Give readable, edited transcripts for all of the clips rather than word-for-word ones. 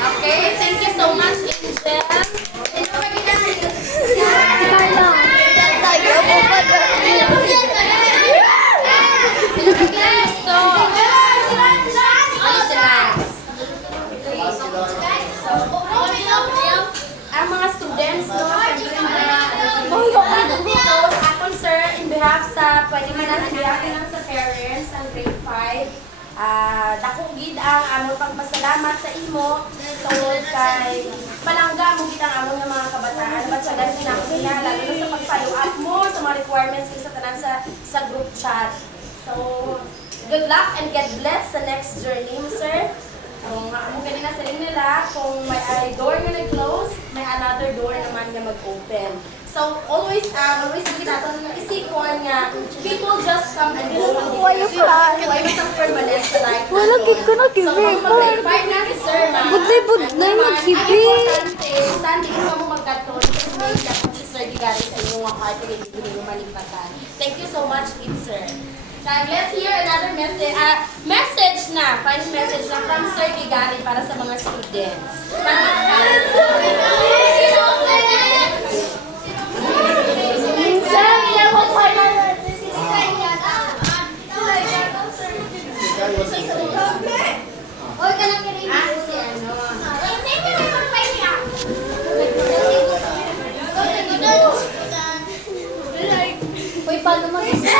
Okay, thank you so much, Angel. Sino ba gusto? Ano sila? Ang mga students, no? So, ako, sir, in behalf sa, pwede man natin biyakin lang sa parents, ang grade 5, dakong gid ang among pagpasalamat sa imo tungod kay palangga mo gid ang among mga kabataan matyagan kinako nila lalo na sa pag-follow up mo sa mga requirements sa tanan sa group chat. So, good luck and God bless sa next journey mo, sir. Ang kanina sa nila, kung may door na nag-close, may another door naman na mag-open. So, always hindi natin isipon nga, people just come and go. Why isang permanent sa life. Wala gid ko na So, mag-grade 5 natin, sir, na Budlay maghibi. Sunday ka mo magkaton, may dapat si Sir Gigari sa inyong mga heart, hindi mo malipatan. Thank you so much, kid sir. So, let's hear another message. Message na, final message na from Sir Gigari para sa mga students. Hoy, ka lang kinilig si ano. Hoy, paano mag-isa?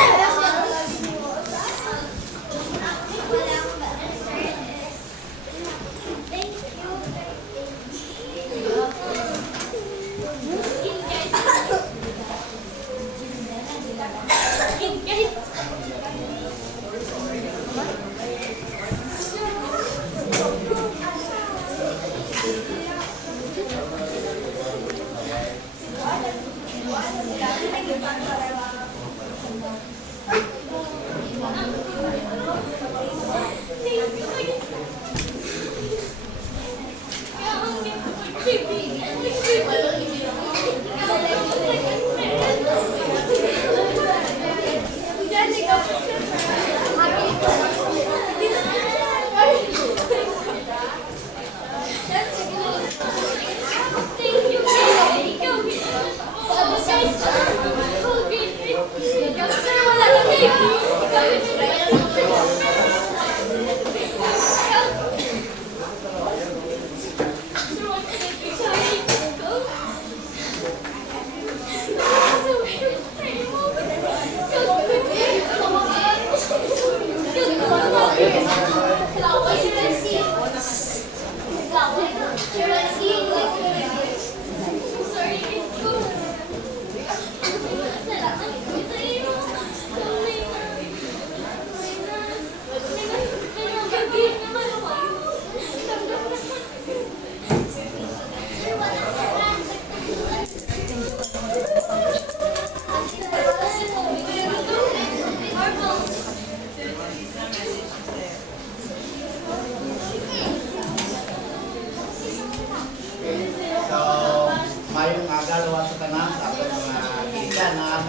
Mayong agalawa sa tanan sa atong mga kaibiganan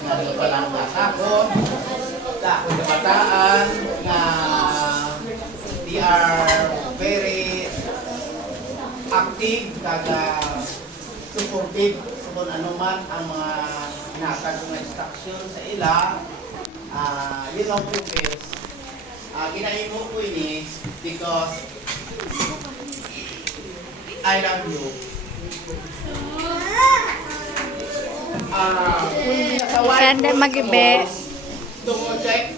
nga palang nakakon sa akong kabataan nga they are very active kaga supportive sa kung anuman ang mga hinatag ng instruction sa ila. Yun ang purpose. Ginahimo ko ini because I love you. Kanda magibe. Tungod kay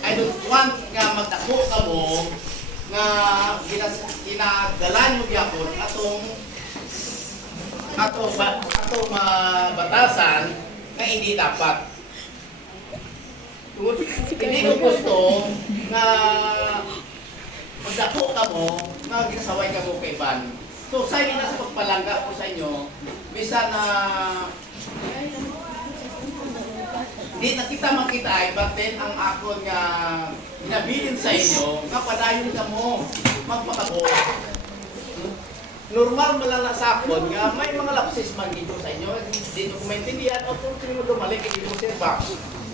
I don't want nga magdako ka mo nga ginagalan mo gyapon atong ato mabatasan nga hindi dapat. Hindi ko gusto nga magdako ka mo, nga ginasaway ka mo kay Van. So, sa na sa pagpalangga ko sa inyo, bisan na di na kita makita ay, but then ang akon nga ginabilin sa inyo, nga padayon ka mo, magpakabo. Normal mo lang na sa akon nga may mga lapses man dito sa inyo, dito ko maintindihan, o kung sino mo dumalik, hindi mo sirba.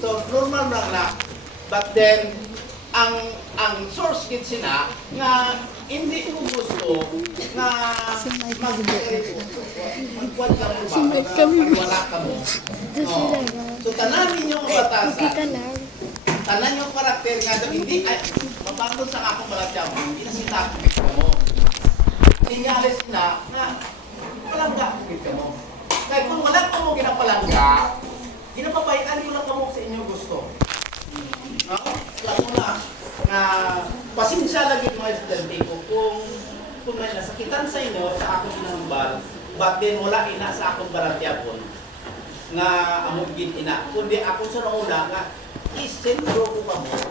So, normal lang na, but then, ang source gid sina nga hindi ko gusto nga magkuwan ka mo ba pag wala ka mo. No. So tanan ninyo ang batasan. Tanan yung karakter nga hindi ay mabagod sa akong balatyaw, hindi na sinakit ka mo. Sinyalis na nga palangga ka mo. Kaya kung wala ka mo ginapalangga, ginapabayaan ko lang ka mo sa inyo gusto. No? Alam mo na, na pasensya lagi mga estudyante ko kung may nasakitan sa inyo sa akong ginambal, but then wala ina sa akong baratyapon nga among ina. Kundi ako sa nauna nga isentro ko pa mo